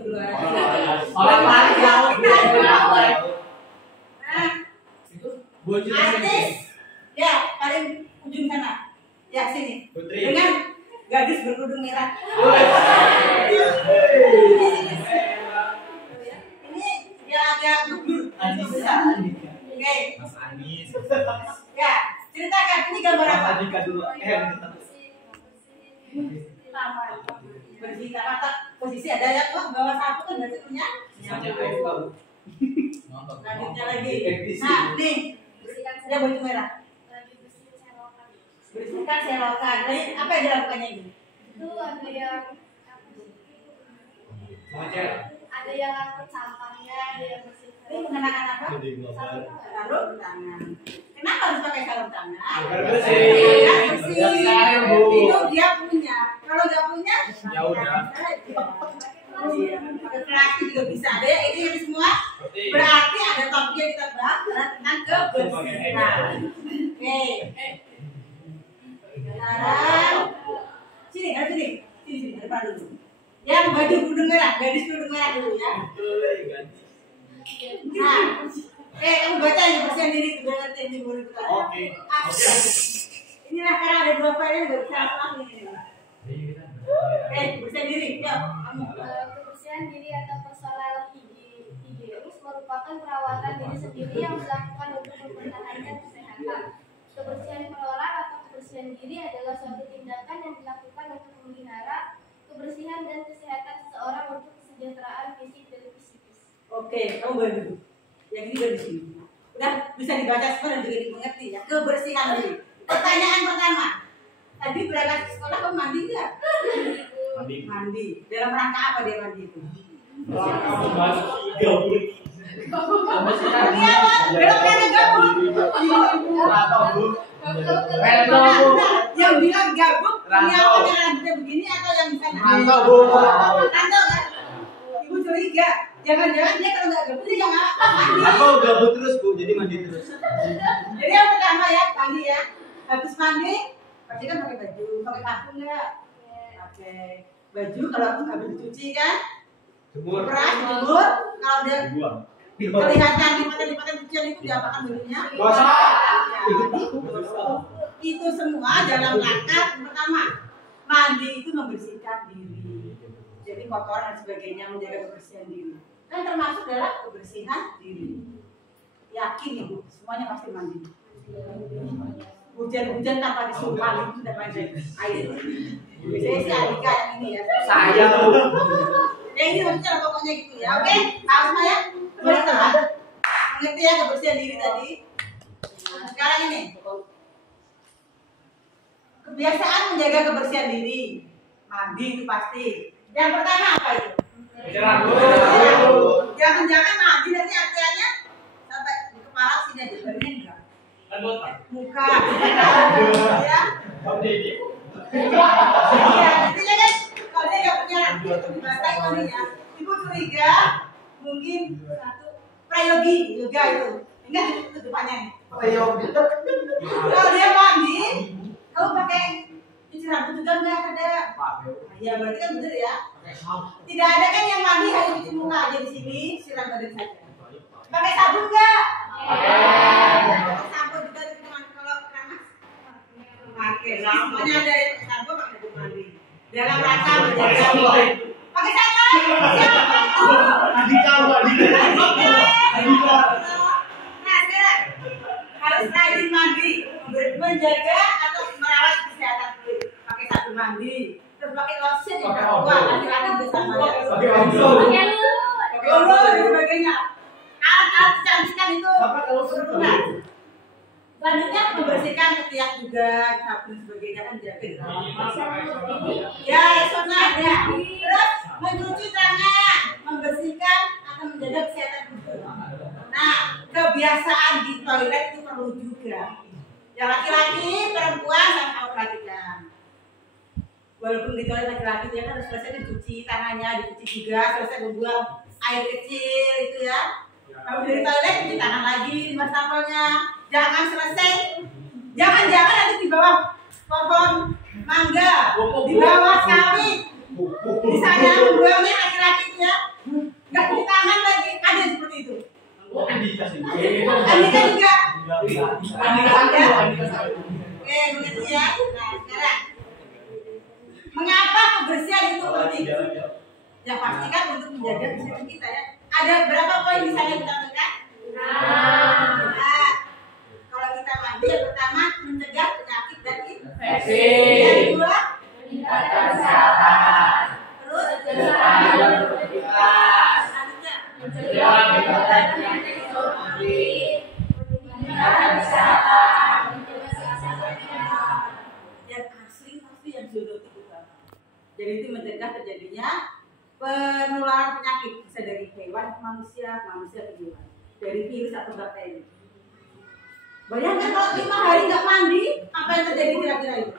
Orang lain yang artis ya paling ujung sana ya sini Putri dengan gadis berkerudung merah. Ini dia agak gugur. Oke. Mas Anis Ya ceritakan ini gambar apa? Andika dulu Bersih kata posisi ada ya tuh bawah satu kan berarti punya. banyak air tahu Lanjutnya lagi. Nah nih dia baju merah. Bersihkan selokan. Lalu apa yang dilakukannya ini? Itu ada yang ada yang angkut sampahnya, ada yang bersihkan. Ini mengenakan apa? Sarung tangan. Kenapa harus pakai sarung tangan? bersih Itu dia punya. Kalau nggak punya, ya udah laki juga bisa. Ada ini semua. Berarti ada topik yang kita bahas tentang kebersihan. Oke. Sekarang sini, sini depan dulu. Yang baju kerudung merah, gadis kerudung merah dulu ya. Nah, kamu baca yang kebersihan diri itu biar ngerti ini boleh kita. Oke. Inilah karena ada dua file yang nggak bisa apa ini. Kebersihan diri, ya kamu. Kebersihan diri atau personal higienis merupakan perawatan diri sendiri yang dilakukan untuk mempertahankan kesehatan. Kebersihan per orang atau kebersihan diri adalah suatu tindakan yang dilakukan untuk memelihara kebersihan dan kesehatan seseorang untuk kesejahteraan fisik dan psikis. Oke, kamu boleh dulu. Yang ini udah di sini. Udah bisa dibaca semua dan juga dimengerti ya. Kebersihan diri. Pertanyaan pertama. Tadi berangkat ke sekolah kamu mandi nggak? Mandi. Dalam rangka apa dia mandi itu? Ini apa? Belum ada gabung. Yang bilang gabung, ini apa yang rambutnya begini atau yang di sana? Rantau kan? Ibu curiga. Jangan-jangan dia kalau nggak gabung dia yang mandi. Aku gabut terus Bu, jadi mandi terus. Jadi yang pertama ya, mandi ya. Habis mandi, pasti kan pakai baju, pakai parfum nggak? Pakai baju kalau habis dicuci kan? Jemur. Peras, jemur. Kalau dia Dibuang. kelihatan lipatan cucian itu diapakan bajunya? Gosok. Itu semua dalam rangka pertama mandi itu membersihkan diri. Jadi kotoran dan sebagainya menjaga kebersihan diri. Dan termasuk dalam kebersihan diri. Yakin ibu, semuanya pasti mandi. Hujan-hujan tanpa disuruh mandi itu sudah mandi air. Biasanya si Andika yang ini ya. Saya Bu. Ya ini maksudnya pokoknya gitu ya. Oke, tahu semua ya? Boleh teman. Mengerti ya kebersihan diri tadi. Nah, sekarang ini kebiasaan menjaga kebersihan diri. Mandi itu pasti. Yang pertama apa itu? Jangan-jangan mandi nanti artinya sampai di kepala sini aja, badannya enggak. Muka. Ya. Iya, intinya kan kalau dia nggak punya rambut untuk dibasahi mandinya, ibu curiga mungkin satu prayogi yoga itu. Ingat itu depannya. Kalau dia mandi, kamu pakai cuci rambut juga nggak ada? Ya berarti kan bener ya. Tidak ada kan yang mandi hanya cuci muka aja di sini, siram badan saja. Pakai sabun nggak? Pakai sampo juga di rumah kalau keramas. Pakai semuanya ada yang pakai sampo, pakai sabun mandi. Dalam rangka menjaga. Pakai sampo? Siapa itu? Andika. Nah sekarang harus rajin mandi, menjaga atau merawat kesehatan kulit. Pakai sabun mandi, terus pakai lotion yang kuat, laki-laki juga sama ya. Pakai ombol dan sebagainya. Alat-alat kecantikan itu berguna. Selanjutnya membersihkan ketiak juga, sabun sebagainya kan jaga. Ya, soalnya ada. Terus mencuci tangan, membersihkan atau menjaga kesehatan tubuh. Nah, kebiasaan di toilet itu perlu juga. Ya laki-laki, perempuan sama perhatikan. Walaupun di toilet laki-laki dia kan harus selesai dicuci tangannya, dicuci juga, selesai membuang air kecil itu ya. Kalau dari toilet cuci tangan lagi di wastafelnya. Jangan selesai. Jangan nanti di bawah pohon mangga, di bawah sawit. Di sana membuangnya laki-laki itu ya. Andika juga. Andika. Oke, mengerti ya. Nah, sekarang mengapa kebersihan itu penting? Ya pasti kan untuk menjaga kesehatan kita ya. Ada berapa poin bisa kita tekan? Nah, kalau kita mandi yang pertama mencegah penyakit dan infeksi. Yang kedua meningkatkan kesehatan. Terus mencegah kesehatan. Yang asli pasti yang jodoh itu utama. Jadi itu mencegah terjadinya penularan penyakit bisa dari hewan ke manusia, manusia ke hewan, dari virus atau bakteri. Bayangkan kalau 5 hari nggak mandi, apa yang terjadi kira-kira itu?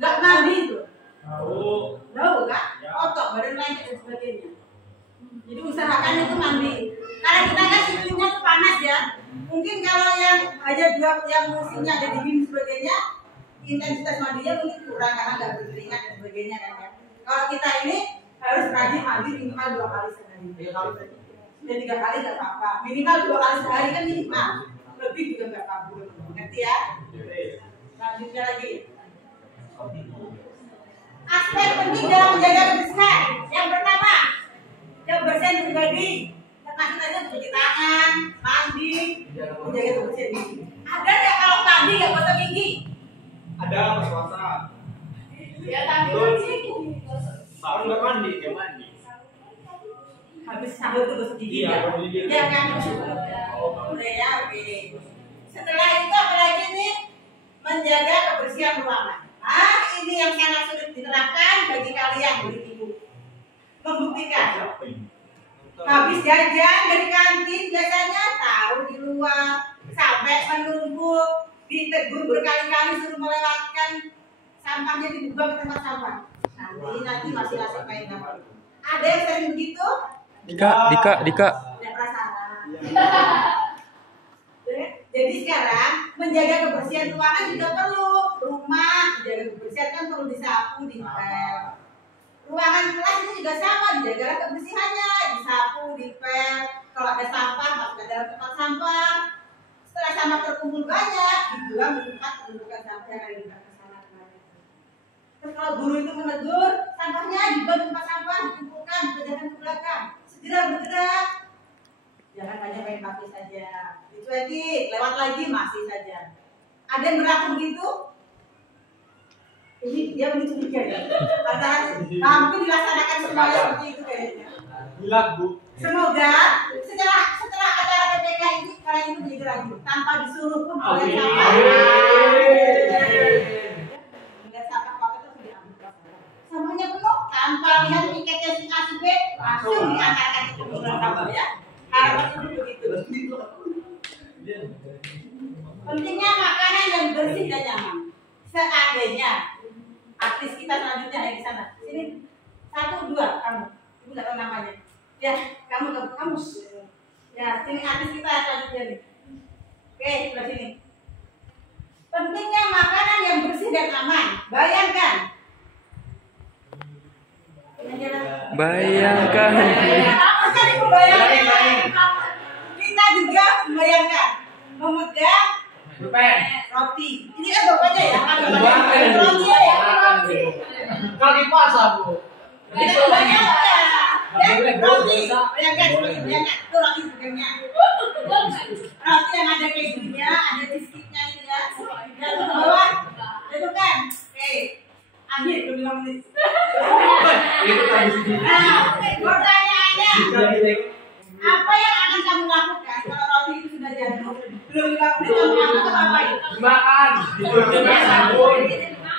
Nggak mandi itu. Tahu kan? Otot, badan lengket dan sebagainya. Jadi usahakan itu mandi. Karena kita kan iklimnya tuh panas ya. Mungkin kalau yang aja yang musimnya ada dingin sebagainya, intensitas mandinya mungkin kurang karena nggak berkeringat dan sebagainya kan ya. Kalau kita ini harus rajin mandi minimal 2 kali sehari. Dan 3 kali nggak apa-apa. Minimal 2 kali sehari kan minimal. Lebih juga nggak apa-apa. Ngerti ya? Lanjutnya lagi. Aspek penting dalam menjaga kebersihan. Yang pertama, kebersihan pribadi. Termasuk aja cuci tangan, mandi, menjaga kebersihan gigi. Ada nggak kalau mandi nggak gosok gigi? Ada puasa. Ya tapi sih. Sahur nggak mandi, nggak mandi. Habis sahur tuh gosok gigi ya? Ya kan? Udah ya, oke. Setelah itu apa lagi nih? Menjaga kebersihan ruangan. Nah, ini yang sangat sulit diterapkan bagi kalian murid ibu. Membuktikan. Habis jajan dari kantin biasanya taruh di luar sampai menumpuk, ditegur berkali-kali suruh melewatkan, sampahnya dibuang ke tempat sampah. Nanti masing-masing main apa? Ada yang sering begitu? Dika. Tidak perasaan. Jadi sekarang menjaga kebersihan ruangan juga perlu. Rumah menjaga kebersihan kan perlu disapu, dipel. Ruangan kelas itu juga sama, dijaga kebersihannya, disapu, dipel. Kalau ada sampah masuk ke dalam tempat sampah. Setelah sampah terkumpul banyak, dibuang di tempat penumpukan sampah yang ada di belakang sana kemarin. Terus kalau guru itu menegur, sampahnya dibuang di tempat sampah, dikumpulkan, dipindahkan ke belakang. Segera bergerak. Jangan hanya main kaki saja. Dicuekin, lewat lagi masih saja. Ada yang berlaku begitu? Ini dia begitu mikir ya. Mungkin dilaksanakan semuanya seperti itu kayaknya. Gila, Bu. Semoga setelah acara PPK ini kalian itu menjadi rajin tanpa disuruh pun oleh siapa. Melihat sampah kotor itu diambil. Sampahnya penuh tanpa lihat tiketnya si A si B langsung diangkatkan ke kuburan sampah ya. Harapan itu begitu. Pentingnya makanan yang bersih dan nyaman. Seandainya artis kita selanjutnya ada di sana. Sini 1, 2 kamu. Ibu nggak tahu namanya. Ya, kamu. Ya, sini artis kita selanjutnya nih. Oke, sebelah sini. Pentingnya makanan yang bersih dan aman. Bayangkan. Bayangkan. Kita juga membayangkan memegang roti. Ini kan bapaknya ya, roti ya. Kali puasa, Bu. Kita membayangkan. Ya, roti. Bayangkan itu roti sebagainya. Roti yang ada kejunya, ada biskuitnya itu ya. Dan ke bawah, itu kan. Oke, ambil 5 menit. Nah, pertanyaannya. Apa yang akan kamu lakukan kalau roti itu sudah jadi? Belum 5 menit kamu lakukan apa itu? Makan. Sabun.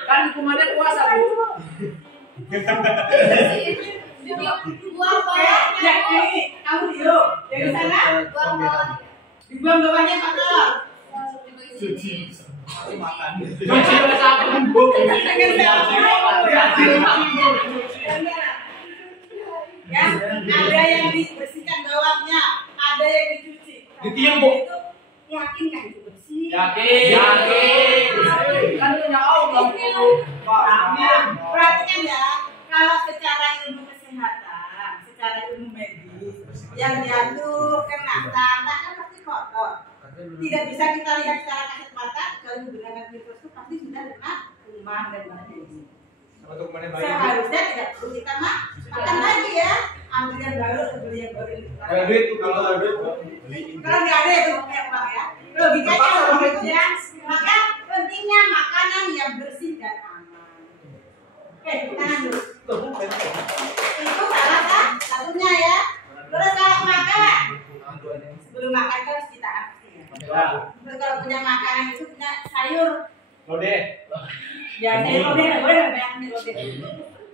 Kan hukumannya puasa, Bu. Ya, ini kamu dulu dari sana. Dibuang bawahnya kotor. Cuci sabun, Bu. Ya, ada yang dibersihkan bawahnya, ada yang dicuci. Ditiup, Bu. Itu yakin kan itu bersih? Yakin. Kan punya Allah, Bu. Perhatikan ya, kalau secara ilmu kesehatan, secara ilmu medis, yang jatuh kena tanah kan pasti kotor. tidak bisa kita lihat secara kasat mata. Kalau menggunakan mikroskop pasti sudah kena kuman dan lain-lain. Seharusnya tidak perlu kita makan lagi ya. Ambil yang baru, beli yang baru. Ada duit, kalau ada duit beli. Kalau nggak ada itu punya uang ya. Logikanya seperti itu ya. Maka pentingnya makanan yang bersih dan aman. Oke, tahan dulu. Itu salah kan? Satunya ya. Terus kalau makan, sebelum makan kan harus kita apa ya? Terus kalau punya makanan itu punya sayur. Lode. Ya, sayur lode, boleh banyak lode.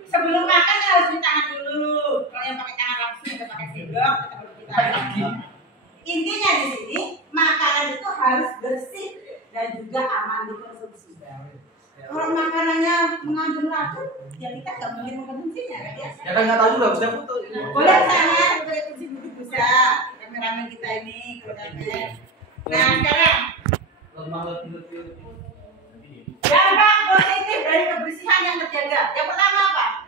Sebelum makan kan harus cuci tangan dulu. Kalau yang pakai tangan langsung atau pakai sendok, kita perlu cuci tangan. Intinya di sini makanan itu harus bersih dan juga aman dikonsumsi. Kalau makanannya mengandung racun, ya kita nggak mungkin mengkonsumsinya, ya. Ya kan nggak tahu juga bisa foto. Boleh sana, boleh kursi duduk bisa. Kameramen kita ini, kalau capek. Nah sekarang, dampak positif dari kebersihan yang terjaga. Yang pertama apa?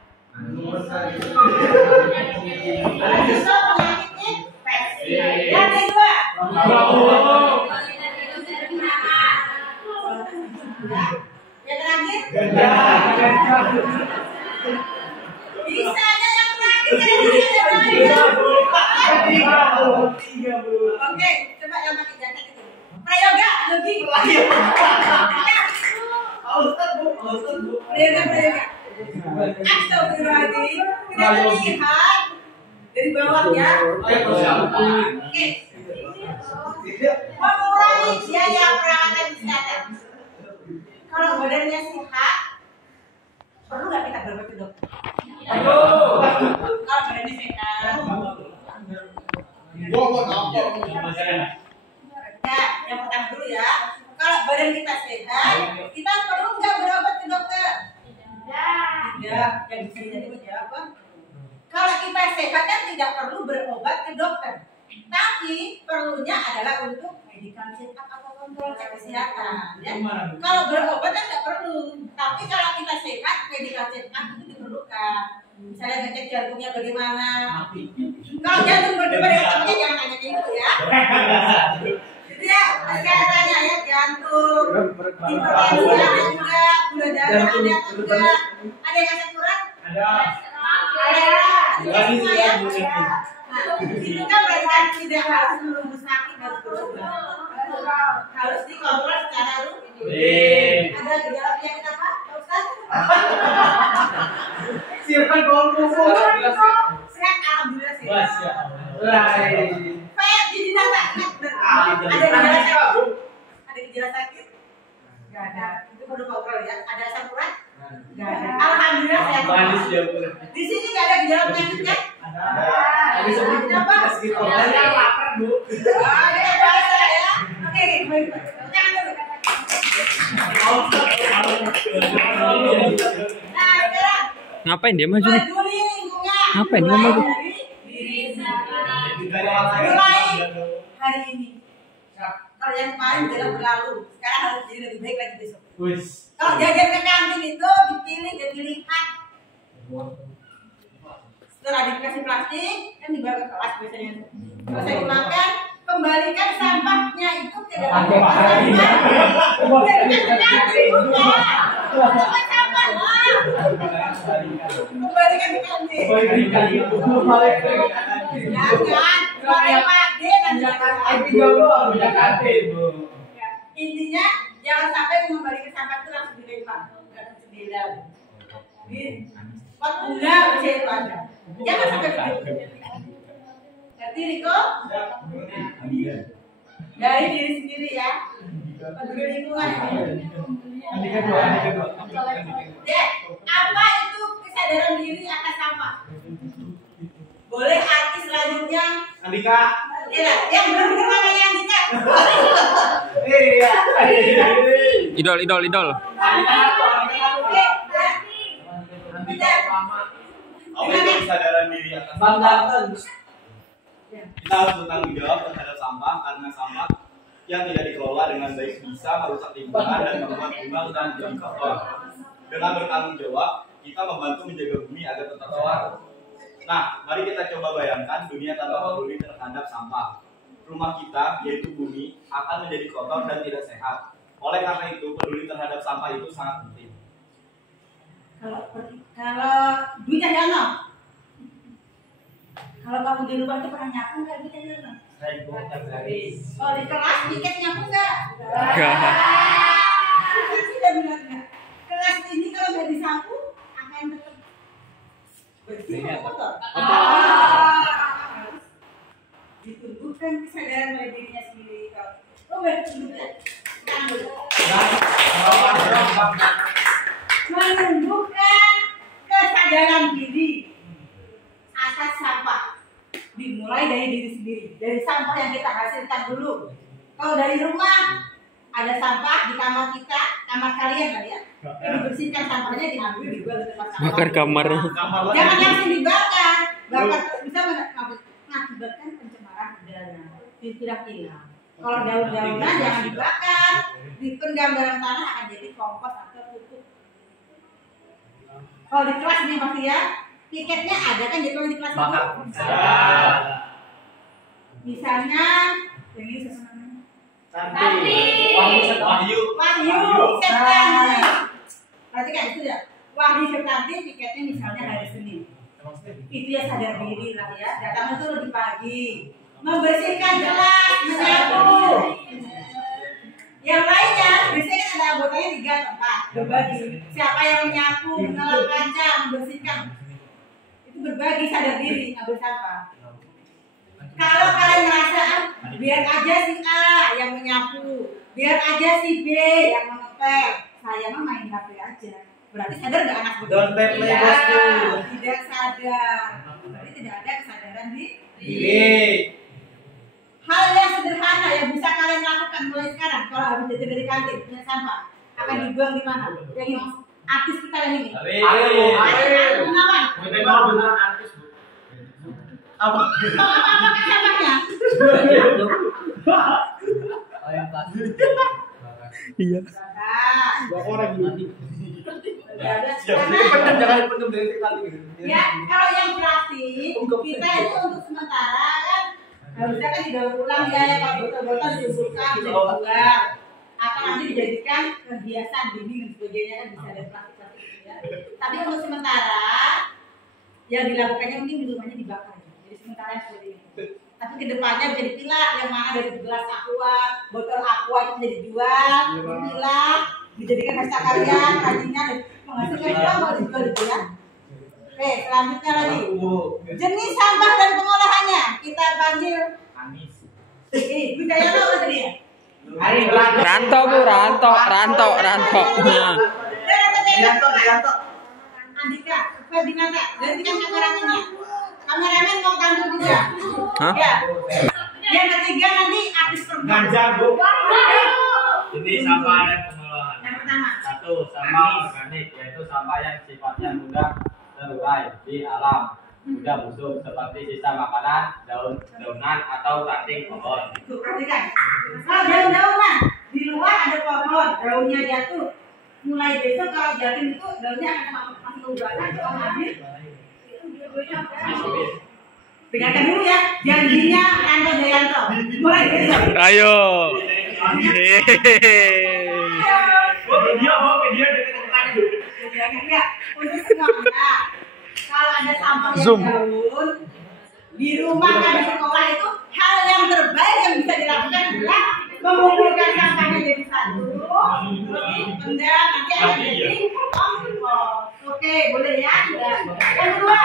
Bisa penyakit infeksi. Yang kedua, yang terakhir, bisa aja yang terakhir. Oke, coba yang pakai jaket itu. Prayoga, lagi. Prayoga. Astagfirullahaladzim. Kita melihat dari bawah ya. Oke. Mengurangi biaya perawatan kesehatan. Kalau badannya sehat, perlu nggak kita berobat ke dokter? Kalau badannya sehat. Ya, yang pertama dulu ya. Kalau badan kita sehat, kita perlu nggak berobat ke dokter? Tidak. Yang di sini tadi menjawab apa? Kalau kita sehat kan tidak perlu berobat ke dokter. Tapi perlunya adalah untuk medical check up atau kontrol cek kesehatan. Ya. Kalau berobat kan tidak perlu. Tapi kalau kita sehat, medical check up itu diperlukan. Misalnya ngecek jantungnya bagaimana. Kalau jantung berdebar dengan temannya jangan nanya itu ya. Jadi ya, kesehatannya ya jantung, hipertensi ada enggak, gula darah ada atau enggak, ada yang asam urat? Ada. Semua ya. Nah, itu kan berarti kan tidak harus menunggu sakit harus berobat. Harus dikontrol secara rutin. Ada gejala penyakit apa, Pak Ustaz? Siapkan ngomong. Sehat, alhamdulillah sehat. Kayak jadi nata, ada gejala sakit? Ada gejala sakit? Gak ada. Itu perlu kontrol ya. Ada asam urat? Gak ada. Alhamdulillah sehat. Di sini gak ada gejala penyakit kan? Ada sebelum apa? Ada lapar, Bu. Ada bahasa ya. Oke, baik. Jangan dulu. Nah, sekarang Ngapain dia maju nih? peduli lingkungan. Ngapain dia maju? Mulai hari ini. Kalau yang kemarin udah berlalu, sekarang harus jadi lebih baik lagi besok. Kalau jajan ke kantin itu dipilih dan dilihat. Setelah dikasih plastik, kan dibawa ke kelas biasanya. Selesai dimakan, kembalikan sampahnya itu ke dalam tempat sampah. Jangan ke kantin juga. Tempat sampah lah. Kembalikan ke kantin. Jangan, keluarin pade dan jangan. Intinya jangan sampai mengembalikan sampah itu langsung dilempar, bukan jendela. Pot bunga bisa itu ada. Jangan sampai begitu. Ngerti Riko? Dari diri sendiri ya. Peduli lingkungan. Ya, apa itu kesadaran diri akan sampah? Boleh artis selanjutnya? Andika. Iya, yang benar-benar namanya Andika. Iya. Idol. Oke, Apa itu kesadaran diri atas Banggakan. Kita harus bertanggung jawab terhadap sampah karena sampah yang tidak dikelola dengan baik bisa merusak lingkungan dan membuat bunga dan jadi kotor. Dengan bertanggung jawab, kita membantu menjaga bumi agar tetap sehat. Nah, mari kita coba bayangkan dunia tanpa peduli terhadap sampah. rumah kita, yaitu bumi, akan menjadi kotor dan tidak sehat. Oleh karena itu, peduli terhadap sampah itu sangat penting. Kalau Dwi Cahyono, kalau kamu di rumah itu pernah nyapu nggak Dwi Cahyono? Kalau di kelas tiket nyapu nggak? Sudah benar nggak? Kelas ini kalau nggak disapu akan tetap bersih atau kotor? Ditumbuhkan kesadaran pada dirinya sendiri. Oh, bertumbuhkan. Menumbuhkan kesadaran diri atas sampah. Dimulai dari diri sendiri, dari sampah yang kita hasilkan dulu. Kalau dari rumah ada sampah di kamar kita, kamar kalian kali ya, dibersihkan sampahnya, diambil dibuang di tempat sampah. Bakar kamarnya. Jangan langsung dibakar, bakar bisa mengakibatkan pencemaran udara, dipirah-pirah. Kalau daun-daunan jangan dibakar, dipendam dalam tanah akan jadi kompos atau pupuk. Kalau di kelas nih Mas ya, tiketnya ada kan jadwal di kelas itu? Misalnya, ini sesuatu. Wahyu. Septanti. Perhatikan itu ya. Wahyu Septanti tiketnya misalnya hari Senin. Itu ya sadar diri lah ya. Datang itu lebih pagi. Membersihkan gelas, menyapu. Yang lainnya, biasanya kan ada anggotanya 3 atau 4 berbagi. Siapa yang menyapu, mengelap kaca, membersihkan. Itu berbagi sadar diri, ngambil sampah. Kalau kalian merasa biar aja si A yang menyapu, biar aja si B yang mengepel, saya mah main HP aja. Berarti sadar nggak anak betul? Tidak sadar. Berarti tidak ada kesadaran diri. Hal yang sederhana yang bisa kalian lakukan mulai sekarang kalau habis jajan dari kantin punya sampah akan dibuang di mana? Yang artis kita yang ini. Ariel Gunawan. Beneran artis Bu. Apa sampahnya? Yang plastik. Iya. Ya, kalau yang plastik kita itu untuk sementara kan harusnya kan didaur ulang ya, kalau botol-botol diusulkan didaur ulang atau nanti dijadikan hiasan dinding dan sebagainya kan bisa ada plastik itu ya. Tapi untuk sementara yang dilakukannya mungkin di rumahnya dibakar. Jadi sementara seperti itu. Tapi kedepannya bisa dipilah yang mana dari gelas aqua, botol aqua itu bisa dijual, dipilah, dijadikan harta karya, kerajinan dan menghasilkan uang kalau dijual itu ya. Oke, selanjutnya lagi. Jenis sampah dan pengolahannya kita panggil Anis. Budaya apa tadi ya? Ranto Bu, Ranto. Yanto. Andika, Ferdinanda, gantikan kameramennya. Kameramen mau tampil juga. Hah? Ya. Yang ketiga nanti artis perempuan. Ini sampah dan pengolahan. Yang pertama. 1. Sampah organik, yaitu sampah yang sifatnya mudah terurai di alam, mudah busuk seperti sisa makanan, daun-daunan atau ranting pohon. Tuh, perhatikan. Kalau daun-daunan di luar ada pohon, daunnya jatuh. Mulai besok kalau jatuh itu daunnya akan masuk ke udara, kalau habis. Dengarkan dulu ya, janjinya Ando Jayanto. Mulai besok. Ayo. Ya, untuk semuanya. Kalau ada sampah yang Zoom. daun di rumah dan di sekolah itu hal yang terbaik yang bisa dilakukan adalah mengumpulkan sampahnya jadi satu, pendam nanti akan jadi kompos. Oke, boleh ya? Yang kedua,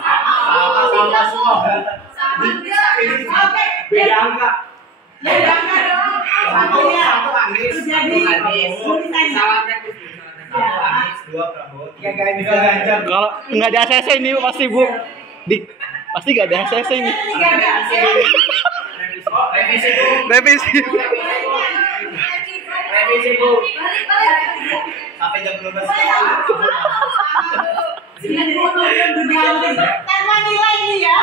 Sampah semua. oke. Beda angka. Beda angka dong. Sampahnya terjadi tulisannya. Kalau nggak ada ACC ini pasti Bu. Pasti nggak ada ACC ini. Revisi. Revisi Bu. Sampai jam 12. Tanpa nilai ini ya.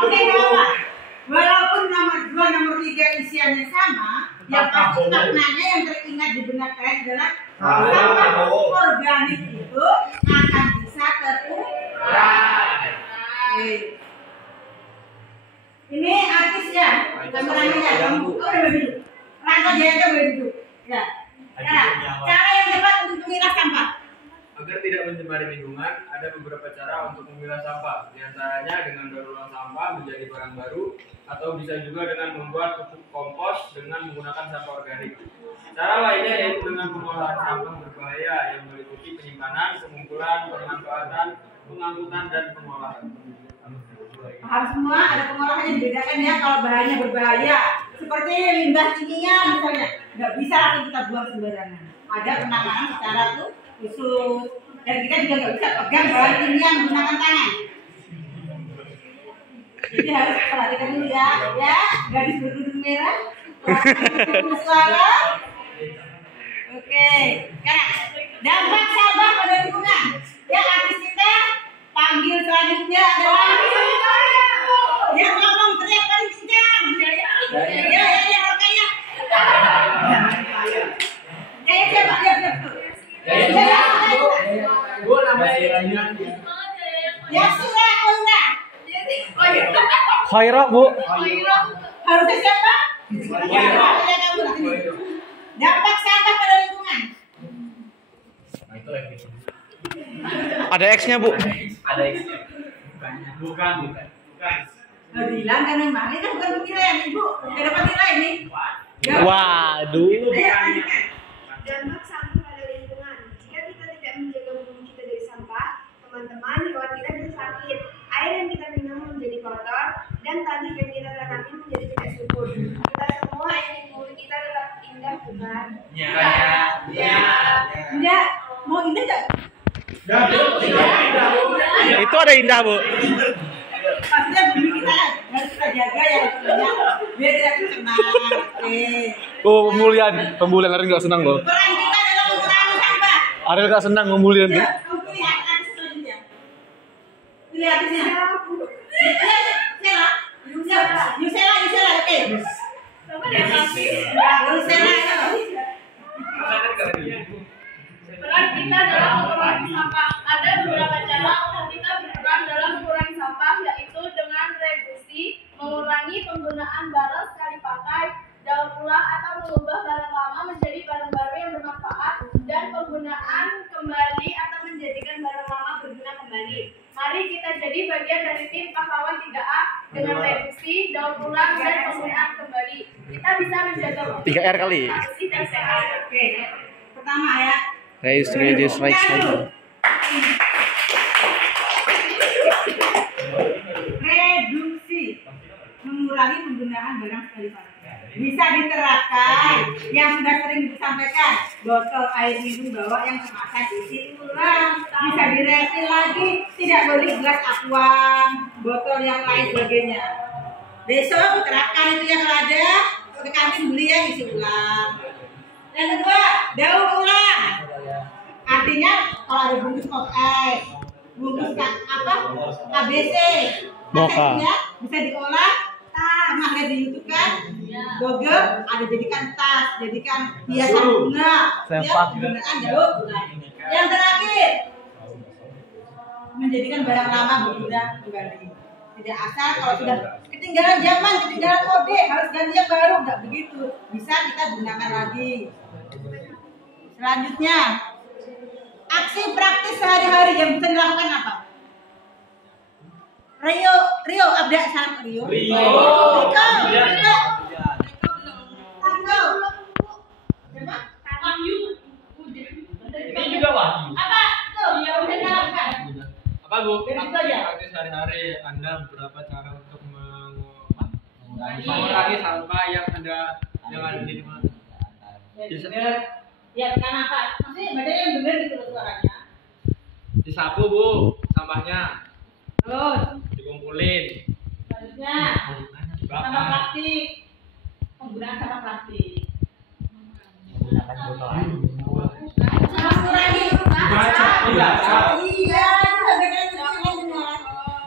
Oke, apa? Walaupun nomor 2, nomor 3 isiannya sama, yang pasti maknanya yang teringat di benak kalian adalah sampah organik itu akan bisa terurai. Ini arti Agar tidak mencemari lingkungan, ada beberapa cara untuk memilah sampah. Di antaranya dengan daur ulang sampah menjadi barang baru, atau bisa juga dengan membuat pupuk kompos dengan menggunakan sampah organik. Cara lainnya yaitu dengan pengolahan sampah berbahaya yang meliputi penyimpanan, pengumpulan, pemanfaatan, pengangkutan, dan pengolahan. Paham semua, ada pengolahannya dibedakan ya. Kalau bahannya berbahaya, seperti limbah kimia misalnya, nggak bisa langsung kita buang sembarangan. Ada penanganan secara khusus, dan kita juga nggak bisa pegang bahan kimia menggunakan tangan. Jadi harus perhatikan dulu ya, garis berkerudung merah, suara. Oke, sekarang dampak sampah pada lingkungan. Ya, artis kita panggil selanjutnya adalah yang ngomong teriak paling kencang. Ya, makanya. Kayak siapa? Ya. Bu, namanya Ya sudah, Kunda. Khairah, Bu. Harusnya siapa? Dampak sampah pada lingkungan. Ada X-nya, Bu. ada X-nya. Bukan. Bilang kan memang ini kan bukan penilaian Ibu. Gak dapat nilai nih. Waduh. Dampak sampah pada lingkungan. Jika kita tidak menjaga lingkungan kita dari sampah, teman-teman, hewan kita bisa sakit. Air yang kita minum menjadi kotor, dan tanah yang kita tanami menjadi tidak subur. Kita semua ingin bumi kita tetap indah, bukan? Enggak, mau indah enggak? Itu ada indah, Bu. Maksudnya bumi kita harus kita jaga ya, biar tidak tercemar. Oh, pembulian Ariel nggak senang, Bu. Peran kita adalah mengurangi sampah. Ariel nggak senang pembulian, Bu. Ya, kamu lihat artis selanjutnya. Lihat artisnya. Yusela, oke. Yusela. Peran kita dalam mengurangi sampah. Ada beberapa cara untuk kita berperan dalam mengurangi sampah, yaitu dengan reduksi, mengurangi penggunaan barang sekali pakai, daur ulang atau mengubah barang lama menjadi barang baru yang bermanfaat, dan penggunaan kembali atau menjadikan barang lama berguna kembali. Mari kita jadi bagian dari tim pahlawan 3A dengan reduksi, daur ulang, dan penggunaan kembali. Kita bisa menjaga 3R kali. bersih dan sehat. Oke. Pertama ya. Reduce saja. Reduksi, mengurangi penggunaan barang sekali pakai. Bisa diterapkan yang sudah sering disampaikan, botol air minum bawah yang kemasan isi ulang, bisa direfill lagi, tidak boleh gelas aqua, botol yang lain sebagainya. Besok diterapkan itu yang ada, ke kantin beli yang isi ulang. Yang kedua, daur ulang. Artinya kalau ada bungkus pop es, bungkus ABC, kasetnya bisa diolah. Pernah lihat di YouTube kan? Google ada jadikan tas, jadikan hiasan bunga, ya penggunaan daur ulang. Yang terakhir, menjadikan barang lama berguna kembali. Tidak asal kalau sudah ketinggalan zaman, ketinggalan kode, harus ganti yang baru, nggak begitu. Bisa kita gunakan lagi. Selanjutnya, aksi praktis sehari-hari yang bisa dilakukan apa? Rio, abda sama Rio. Riko. Ini juga Wahyu. Apa? Tuh, yang bisa dilakukan. Apa, Bu? Dari situ aja. Praktis sehari-hari Anda beberapa cara untuk mengurangi sampah yang ada di mana? Ya, karena apa? Maksudnya badannya yang benar gitu loh suaranya. Disapu, Bu, sampahnya. Terus, Dikumpulin. selanjutnya, sampah plastik. Penggunaan sampah plastik. Mengurangi. Iya,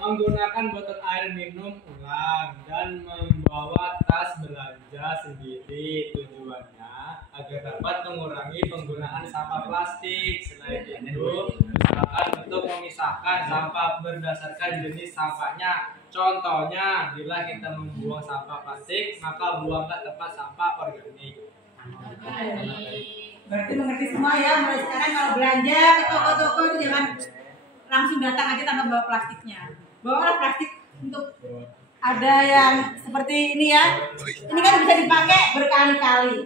Menggunakan botol air minum ulang dan membawa tas belanja sendiri, tujuannya agar dapat mengurangi penggunaan sampah plastik. Selain itu, usahakan untuk memisahkan sampah berdasarkan jenis sampahnya. Contohnya, bila kita membuang sampah plastik, maka buanglah tempat sampah organik. Berarti mengerti semua ya, mulai sekarang kalau belanja ke toko-toko itu jangan langsung datang aja tanpa bawa plastiknya. Bawalah plastik untuk ada yang seperti ini ya. Ini kan bisa dipakai berkali-kali.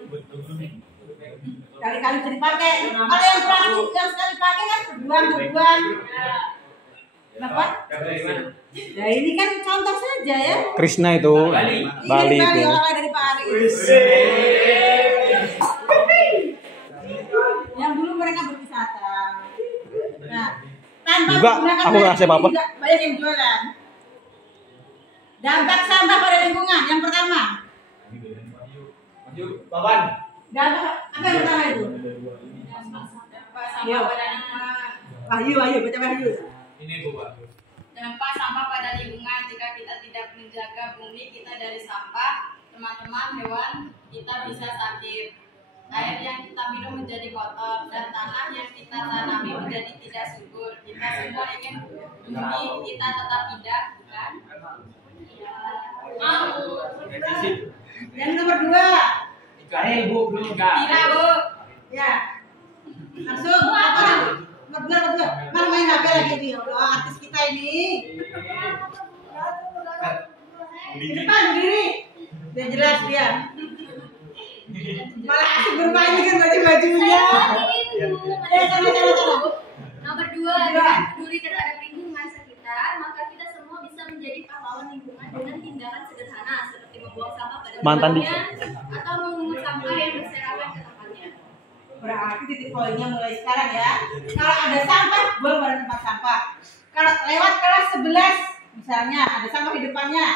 Kali-kali bisa dipakai. Kalau yang plastik yang sekali pakai kan terbuang. Kenapa? Nah ini kan contoh saja ya. Krishna itu Bali itu. Orang dari Pak Aris. Yang dulu mereka berwisata. Nah, tanpa Juga menggunakan aku nggak ngasih apa-apa. juga banyak yang jualan. Dampak sampah pada lingkungan yang pertama. Papan. Dampak apa yang pertama itu? Ayo. Wahyu, baca Wahyu. Ini Bu, Pak. Dampak sampah pada lingkungan. Jika kita tidak menjaga bumi kita dari sampah, teman-teman, hewan kita bisa sakit. Air yang kita minum menjadi kotor dan tanah yang kita tanami menjadi tidak subur. Kita semua ingin bumi kita tetap indah, bukan? Yang nomor 2. Bu, belum Tidak, Bu. Ya. Langsung apa? Nomor 2. Mana main HP lagi nih? Allah, artis kita ini. Di depan berdiri. Biar jelas dia. Malah asik bermain dengan baju-bajunya. Sana. Nomor 2, dengan peduli terhadap lingkungan sekitar, maka kita semua bisa menjadi pahlawan lingkungan dengan tindakan sederhana seperti membuang sampah pada Mantan tempatnya atau memungut sampah yang berserakan ke tempatnya. Berarti titik poinnya mulai sekarang ya. Kalau ada sampah, buang pada tempat sampah. Kalau lewat kelas 11, misalnya ada sampah di depannya,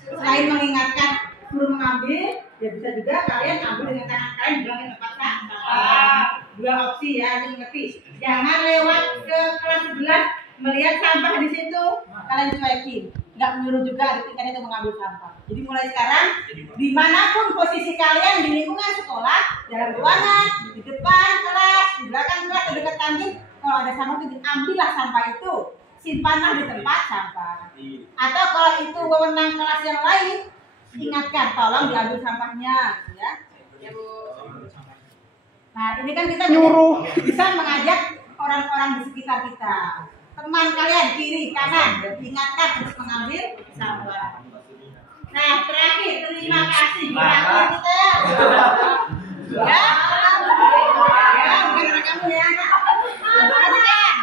selain mengingatkan suruh mengambil, ya bisa juga kalian ambil dengan tangan kalian buang ke tempat sampah. 2 opsi ya, jangan ngerti. Jangan lewat ke kelas 11 melihat sampah di situ, kalian cuekin. Nggak menyuruh juga adik-adik itu mengambil sampah. Jadi mulai sekarang, dimanapun posisi kalian di lingkungan sekolah, dalam ruangan, di depan kelas, di belakang kelas, di dekat kantin, kalau ada sampah itu ambillah sampah itu, simpanlah di tempat sampah. Atau kalau itu wewenang kelas yang lain, ingatkan, tolong diambil sampahnya, ya. Ya, Bu. Nah, ini kan kita Nyuruh. bisa mengajak orang-orang di sekitar kita. Teman kalian kiri kanan ingatkan untuk mengambil sampah. Nah, terakhir terima kasih terakhir kita ya. Ya, bukan kamu ya. Perhatikan,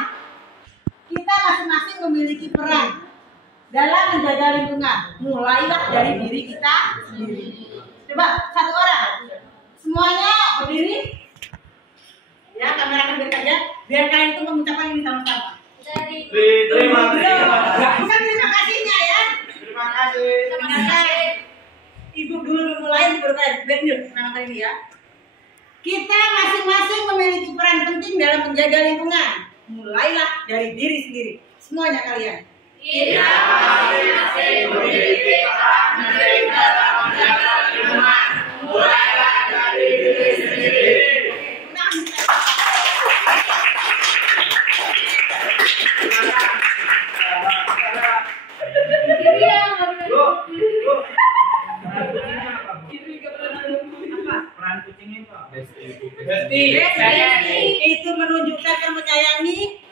kita masing-masing memiliki peran dalam menjaga lingkungan. Mulailah dari diri kita sendiri. Coba satu orang, semuanya berdiri. Ya, kamera akan saja. Biar kalian itu mengucapkan ini sama-sama. Dari Terima Bukan terima kasihnya ya. Terima kasih. Dengarkan. Ibu dulu mulai baru kalian. Biar nama ini ya. Kita masing-masing memiliki peran penting dalam menjaga lingkungan. Mulailah dari diri sendiri. Semuanya kalian. Kita masing-masing memiliki peran penting dalam menjaga lingkungan. Mulailah dari diri sendiri. diri yang nggak benar. Besti. Itu menunjukkan menyayangi